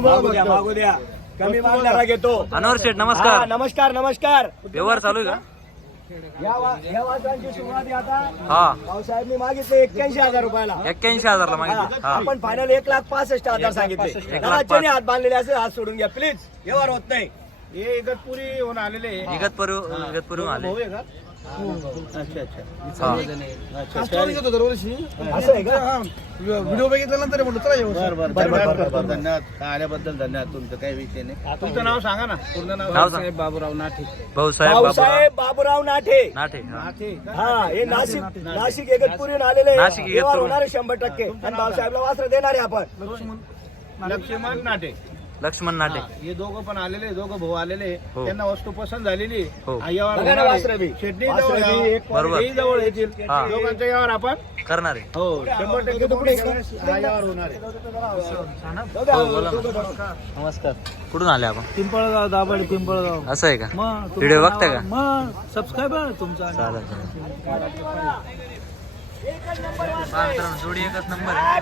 मागू द्या फक्त. मागू द्या. कमी वस्तू मागणारा बघा. घेतो. अनवर शेठ हा, नमस्कार नमस्कार. नमस्कार व्यवहार चालू आहे का? या वा- या वासरांची सुरुवात आहे आता. हा. भाऊसाहेबनी मागितले एक्क्याऐंशी हजार रुपयाला. एक्क्याऐंशी हजारला मागितलं. हा. आपण फायनल एक लाख पासष्ट हजार सांगितले. एक लाख दादा, पाच. चेनी हात बांधलेले असेल हात सोडून घ्या प्लीज व्यवहार होत नाही. हे इगतपुरी होऊन आलेले आहे. इगतपुरी इगतपुरी आले. भाऊ आहे का? अच्छा अच्छा. अच्छा कास्टवाली घेतो दरवर्षी असं आहे का. व्हिडिओ बघितल्यानंतर म्हटलं चला येऊ. बरं बरं. बरं, धन्यवाद बरं, बरं, धन्यवाद. काय आल्याबद्दल धन्यवाद. तुमचं काही विषय नाही. तुमचं नाव सांगा ना. पूर्ण नाव नाव सांग. बाबूराव नाठे. भाऊसाहेब बाबूराव भाऊसाहेब बाबूराव नाठे. नाठे हा. हा हे नाशिक नाशिक इगतपुरीहून आलेले नाशिक व्यवहार इगतपुरी. होणार आहे शंभर टक्के. आणि भाऊसाहेबला वासर देणार आहे आपण. लक्ष्मण नाटे लक्ष्मण नाटे. हे दोघं पण आलेले दोघं भाऊ आलेले. हो. त्यांना वस्तू पसंत झालेली. हो. व्यवहार बघा ना होणार आहे. शेटणी जवळ बी, यावं. एक बरोबर. हेही जवळ येतील. हा. दोघांचा व्यवहार आपण करणार आहे. हो शंभर टक्के तुकडे हा व्यवहार होणार आहे. हो, बोला ना. नमस्कार. कुठून आले आपण? पिंपळगाव दाभाडे पिंपळगाव. असं आहे का? मग व्हिडिओ बघता का? मग सबस्क्राईबर तुमचा. चालेल चालेल. पहा मित्रांनो, जोडी एकच नंबर आहे.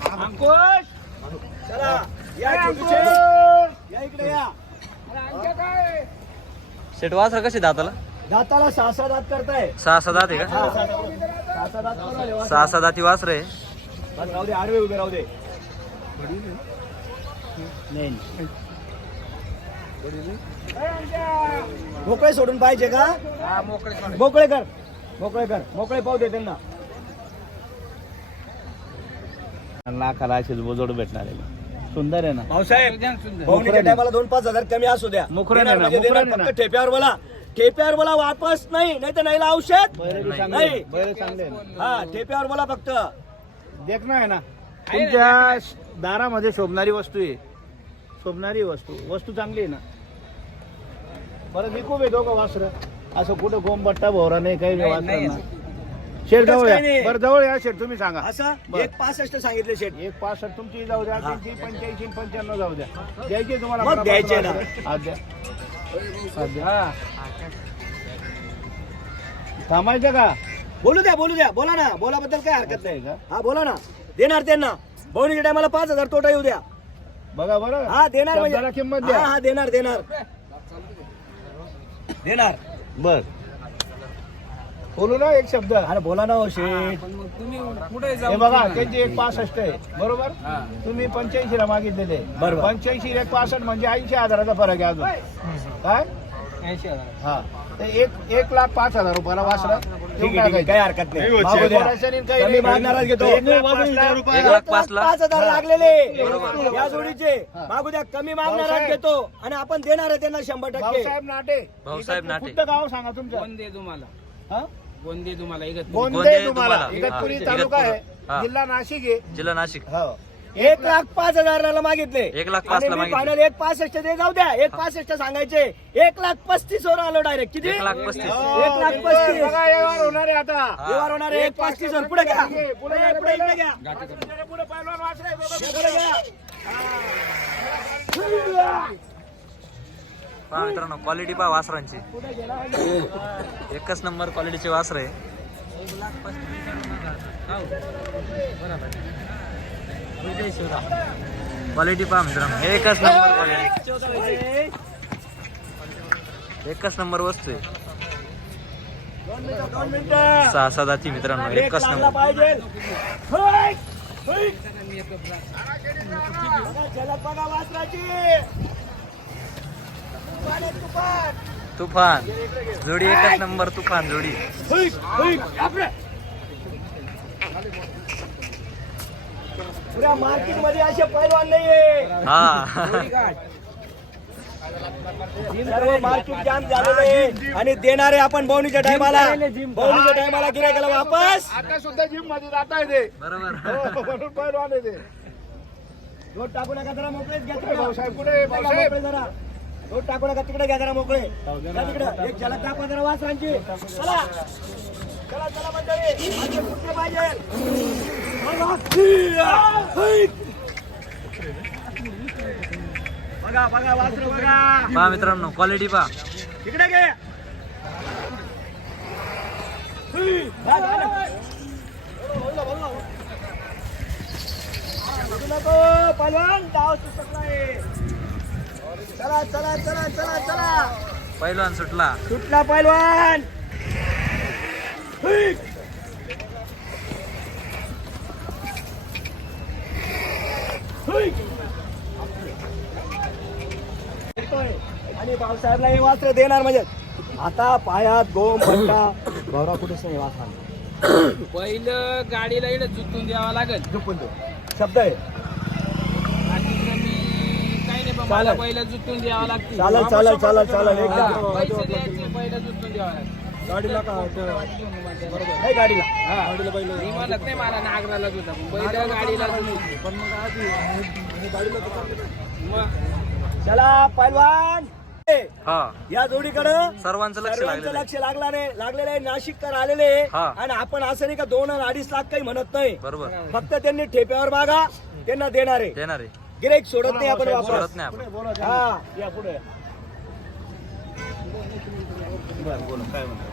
अंकुश! चला या. या इकडे या. वासर कसे दाताला? दाताला सहा सहा दात करताय. सहा सहा दात आहे का? हा, सहा सहा दात करून आले, वासर. सहा सहा दाती वासर आहे बस राहू दे आडवे उभे राहू दे. नाही मोकळे सोडून पाहिजे का? मोकळे कर. मोकळे कर. मोकळे पाहू दे त्यांना. लाखाला असेच बोजोड भेटणार आहे. सुंदर आहे ना? भाऊसाहेब भाऊनीच्या टायमाला दोन पाच हजार कमी असू द्या. मोकळं देणार म्हणजे देणार फक्त ठेप्यावर बोला. ठेप्यावर बोला वापस नाही नाही तर नाही औषध. नाही. हा ठेप्यावर बोला फक्त. देख ना? आहे ना तुमच्या दारामध्ये शोभणारी वस्तू आहे. शोभणारी वस्तू. वस्तू चांगली आहे ना? बरं विकू बे दोघं वासर. असं कुठं गोमबट्टा भोवरा नाही काही नाही. वासरांना. शेठ जवळ. या. बरं जवळ या शेठ तुम्ही सांगा. असं बरं. एक पासष्ट सांगितले शेट एक पासष्ट तुमची जाऊ द्या त्यांची पंच्याऐंशी पंच्याण्णव जाऊ द्या. द्यायचे तुम्हाला मग द्यायचे ना. हा, द्या. हा, द्या. थांबायचं का? बोलू द्या बोलू द्या. बोला ना. बोलाबद्दल काय हरकत नाही. का? हा बोला ना. देणार त्यांना. भाऊनीच्या टायमाला पाच हजार तोटा येऊ द्या. बघा बरं. हा देणार शब्दाला म्हणजे किंमत हा द्या हा देणार देणार. देणार. बर. बोलू ना एक शब्द. अरे बोला ना हो शेठ हे बघा त्यांची एक पासष्ट आहे. बरोबर? तुम्ही पंच्याऐंशी ला मागितलेले बरोबर. पंच्याऐंशी एक पासष्ट म्हणजे ऐंशी हजाराचा फरक आहे अजून. काय? हा. तर एक एक लाख पाच हजार रुपयाला वासरा ठीक आहे ठीक आहे. काही हरकत नाही. मागू द्या. कमी मागणाराच घेतो. एक लाख पाच लाख. एक लाख पाच लाख. पाच हजार लागलेले. या जोडीचे. मागू द्या. कमी मागणाराच भाऊसाहेब. घेतो. आणि आपण देणार आहे त्यांना शंभर टक्के. भाऊसाहेब नाटे. भाऊसाहेब नाटे. गाव सांगा तुमचं? गोंदे तुम्हाला. हा? गोंदे तुम्हाला इगत गोंदे गोंदे तुम्हाला. तुम्हाला. इगतपुरी हा, तालुका आहे. इगतपुरी. हा. जिल्हा नाशिक आहे. जिल्हा नाशिक. हो. एक लाख पाच हजाराला मागितले. एक लाख आणि पाचला मी मागितले. फायनल एक पासष्ट दे जाऊ द्या. एक पासष्ट सांगायचे. एक लाख पस्तीस वर आलो डायरेक्ट किती? एक लाख पस्तीस. एक लाख पस्तीस. बघा व्यवहार होणार आहे आता. व्यवहार होणार आहे, एक पस्तीस वर. पुढे घ्या. पुढे, इकडे घ्या पुढे बघा. पुढे घ्या. पहा मित्रांनो क्वालिटी पहा वासरांची एकच नंबर क्वालिटीचे वासर आहे क्वालिटी पहा मित्रांनो एकच नंबर क्वालिटी एकच नंबर वस्तू आहे सहा सादाची मित्रांनो एकच नंबर पाहिजे होय, होय. बघा, झलक बघा वासराची तुफान. जोडी एकच नंबर तुफान जोडी. मार्केटमध्ये असे पैलवान नाहीये. हा. सर्व मार्केट जाम झालेलं आहे. आणि देणारे आपण बवणीच्या टायमाला. बवणीच्या टायमाला गिरायला वापस. आता सुद्धा जिममध्ये जाता येते. बरोबर. हो, म्हणून पहिलवान आहे ते रोड टाकू नका जरा मोकळेच घ्या कुठे? भाऊसाहेब? जरा. रोड टाकू नका तिकडे घ्या जरा मोकळे. जा तिकडे. एक झलक दाखवा जरा वासरांची. चला. चला चला मंडळी. आमचे कुठले पाहिजे. बघा बघा वासर बघा. पहा मित्रांनो क्वालिटी पहा. तिकडे घे. जा, जा, जा. नको पलवान डाव सुटलाय चला चला चला चला चला. पहिलवान सुटला. सुटला. हुई. आणि भाऊसाहेबला हे वास्त्र देणार म्हणजे. आता पायात गोम पट्टा गौरा कुठेच नाही वास पहिलं गाडीला इकडे जुतून द्यावं लागेल. झुकून दे. शब्द आहे. चालेल. जुतून द्यावं लागते चालेल चालेल चालेल चालेल हा. पैसे द्यायचे जुतून द्यावं लागते गाडीला का नाही गाडीला. गाडीला पहिले मी म्हणत नाही मला नागराला जुता पण पहिलं गाडीला जुतून. मग चला पैलवान. ए, हा. या जोडीकडं सर्वांचं लक्ष सर्वांचं लागलेलं लक्ष लागला नाही लागलेलं आहे नाशिककर आलेले आहे. हा. आणि आपण असं नाही का दोन आणि अडीच लाख काही म्हणत नाही. बरोबर. फक्त त्यांनी ठेप्यावर मागा त्यांना देणार आहे. देणार आहे. गिरेक सोडत नाही आपण वापस सोडत नाही आपण. हा. या पुढे. बरं बोला काय म्हणता?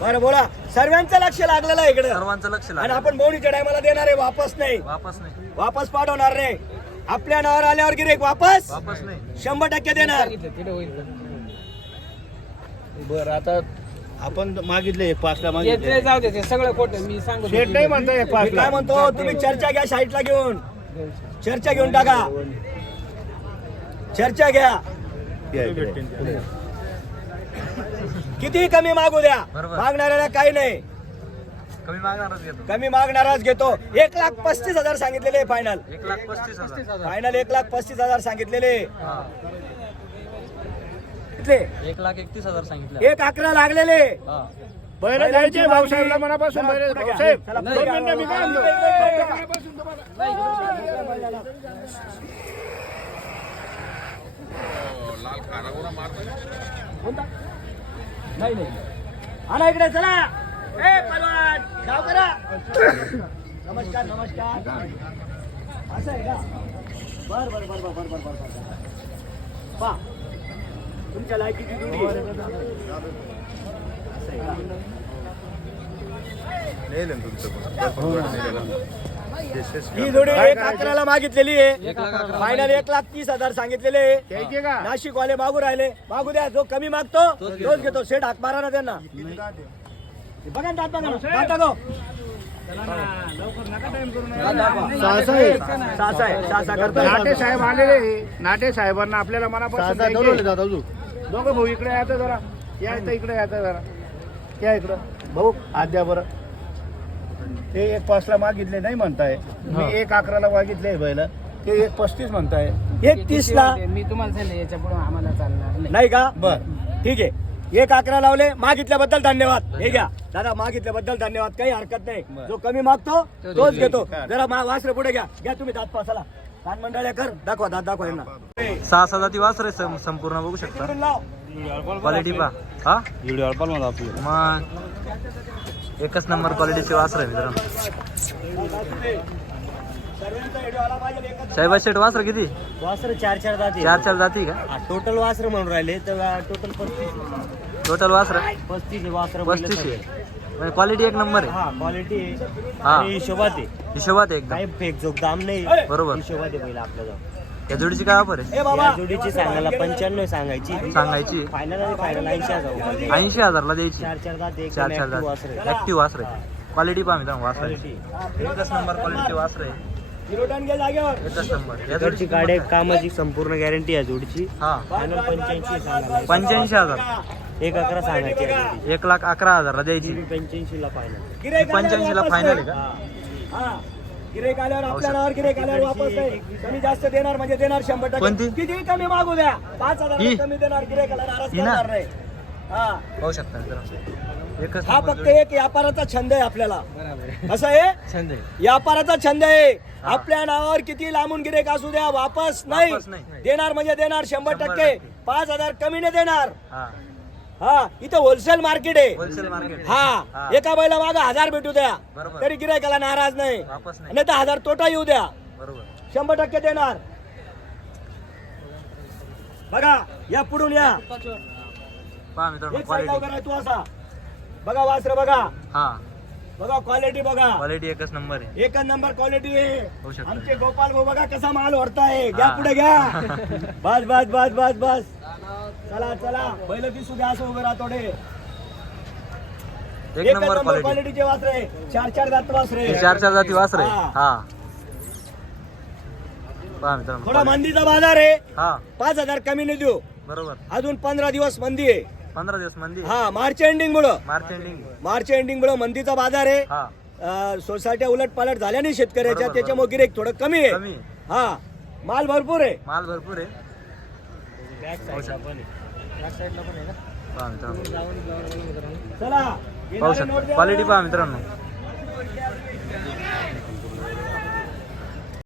बरं बोला. सर्वांचं लक्ष लागलेलं आहे इकडे. सर्वांचं लक्ष आणि लागलं आपण बोनीच्या टायमाला देणार आहे वापस नाही. वापस नाही. वापस पाठवणार नाही. आपल्या नावावर आल्यावर गिरेक वापस वापस नाही. शंभर टक्के देणार. बरं आता आपण मागितले एक पाचला मागितले. जाऊ दे ते सगळं खोटं मी सांगतो शेट नाही म्हणता एक मी पाचला काय म्हणतो? तुम्ही चर्चा घ्या साईटला घेऊन. चर्चा घेऊन टाका. चर्चा घ्या. किती कमी मागू द्या. बरोबर. मागणाऱ्याला काही नाही. कमी मागणारच घेतो. कमी मागणाराच घेतो. एक लाख पस्तीस हजार सांगितलेले फायनल एक लाख पस्तीस हजार. फायनल एक लाख पस्तीस हजार सांगितलेले हा. कितले? एक लाख एकतीस हजार सांगितलं. एक अकरा लागलेले. हा. बैल जायचे भाऊसाहेबला मनापासून बैल भाऊसाहेब चला, दोन पुढे घ्या. मिनिटं मी काय म्हणतो कोणता? नाही नाही. आणा इकडे चला. ए करा. नमस्कार नमस्कार. असं आहे का? बर बर बर बर बर बर बर बर. पा. तुमच्या लायकीची जोडी का? ही जोडी एक अकराला मागितलेली आहे फायनल एक लाख तीस हजार सांगितलेले आहे. घ्यायचे का नाशिक वाले मागू राहिले मागू द्या जो कमी मागतो तोच घेतो सेट हात मारा ना त्यांना बघा ना दात बघा ना. दात दाखव. दात दाखवा. आहे. करतो. नाटे साहेब आलेले नाटे साहेबांना आपल्याला मनापासून द्यायचे. दोघं भाऊ इकडे यायचं जरा. या इथं इकडे यायचं जरा. या इकडं. भाऊ आज द्या बरं. ते एक पाचला मागितले नाही म्हणताय. मी एक अकराला मागितले बैल. ते एक पस्तीस म्हणताय. एक तीस ला मी तुम्हाला सांगितलं याच्यापुढे आम्हाला चालणार नाही. नाही का? बर. ठीक आहे. एक अकरा लावले मागितल्याबद्दल धन्यवाद. हे घ्या. दादा मागितल्याबद्दल धन्यवाद. काही हरकत नाही. बरं. जो कमी मागतो तोच घेतो? जरा मा- वासरे पुढे घ्या. घ्या तुम्ही दात पासाला. कान मंडळ्या कर. दाखवा दात दाखवा यांना. सहा सहा जाती वासर आहे सं- संपूर्ण बघू शकता. लाव. क्वालिटी पा हा? मग एकच नंबर क्वालिटीची वासर आहे मित्रांनो. सर्वांचा व्हिडिओ आला पाहिजे एकत्र. साहेबा शेट वासर किती? वासर चार चार जाते. चार चार जाती का? टोटल वासर म्हणून राहिले तर टोटल पस्तीस. टोटल वासर? पस्तीस वासर पस्तीस आहे क्वालिटी एक नंबर आहे. हा क्वालिटी हा. आणि हिशोबात आहे. हिशोबात आहे एकदम. काही फेक जोक दाम नाही. बरोबर. हिशोबात आहे पहिला आपल्याला. या जोडीची काय ऑफर आहे? या जोडीची सांगायला पंच्याण्णव सांगायची. सांगायची. फायनल आणि फायनल ऐंशी हजार. ऐंशी हजारला द्यायची. चार चार जाते चार चार जाती ऍक्टिव्ह वासर. आहे क्वालिटी पहा मित्रांनो वासर. क्वालिटी एकच नंबर क्वालिटी वासर. आहे एकच नंबर या जोडीची गाडी कामाची संपूर्ण गॅरंटी आहे जोडीची. हा. फायनल पंच्याऐंशी सांगायला. पंच्याऐंशी हजार. एक अकरा सांगायची आहे. एक लाख अकरा हजारला द्यायची. ती पंच्याऐंशी ला फायनल गिऱ्हाईक आल्यावर 85 ला वापस final नाही. आहे का? हा. गिरेक आल्यावर आपल्या नावावर गिरेक आल्यावर वापस नाही. कमी जास्त देणार म्हणजे देणार शंभर कोणती? टक्के किती? कमी मागू द्या. पाच हजार ही? कमी देणार ही ना? करणार नाही. हा. पाहू शकता मित्रांनो. एकच हा नंबर फक्त जोडी. एक व्यापाराचा छंद आहे आपल्याला. बरोबर आहे. छंद आहे. व्यापाराचा छंद आहे. आपल्या नावावर किती लांबून गिरेक असू द्या वापस नाही. वापस नाही. देणार म्हणजे देणार शंभर शंभर टक्के. टक्के. पाच हजार कमीने देणार. हा. हा इथं होलसेल मार्केट आहे. होलसेल मार्केट हा एका बैला मागा हजार भेटू द्या. बरोबर. तरी गिरायकाला नाराज नाही. वापस नाही. नाही तर हजार तोटा येऊ द्या. बरोबर. शंभर टक्के देणार. बघा या पुढून या. पहा मित्रांनो एक साईड क्वालिटी करा तू असा. बघा वासर बघा. हा. बघा क्वालिटी बघा. क्वालिटी एकच नंबर आहे. एकच नंबर क्वालिटी आहे. शकतं. आमचे गोपाल भाऊ बघा कसा माल ओढताय. घ्या हा. पुढे घ्या. बस बस बस बस बस. चला चला. पहिलं दिसू द्या असं उभं राहतोडे एक नंबर नंबर क्वालिटी क्वालिटीचे वासरे. चार चार दात वासरे. चार चार जाती वासरे. हा. हा. पहा मित्रांनो थोडा quality. मंदीचा बाजार आहे. हा. पाच हजार कमी नाही देऊ. बरोबर. अजून पंधरा दिवस मंदी आहे. पंधरा दिवस मंदी हा मार्च एंडिंग मुळे. मार्च एंडिंग मार्च एंडिंग मुळे मंदीचा बाजार आहे. हा. अं, सोसायट्या उलट पालट झाल्या नाही शेतकऱ्याच्या. बरोबर, त्याच्यामुळे गिरेक थोडं कमी आहे. कमी. आहे. हा. माल भरपूर आहे. माल भरपूर आहे. पाहू शकता. पहा मित्रांनो. चला पाहू शकता. क्वालिटी. पहा मित्रांनो.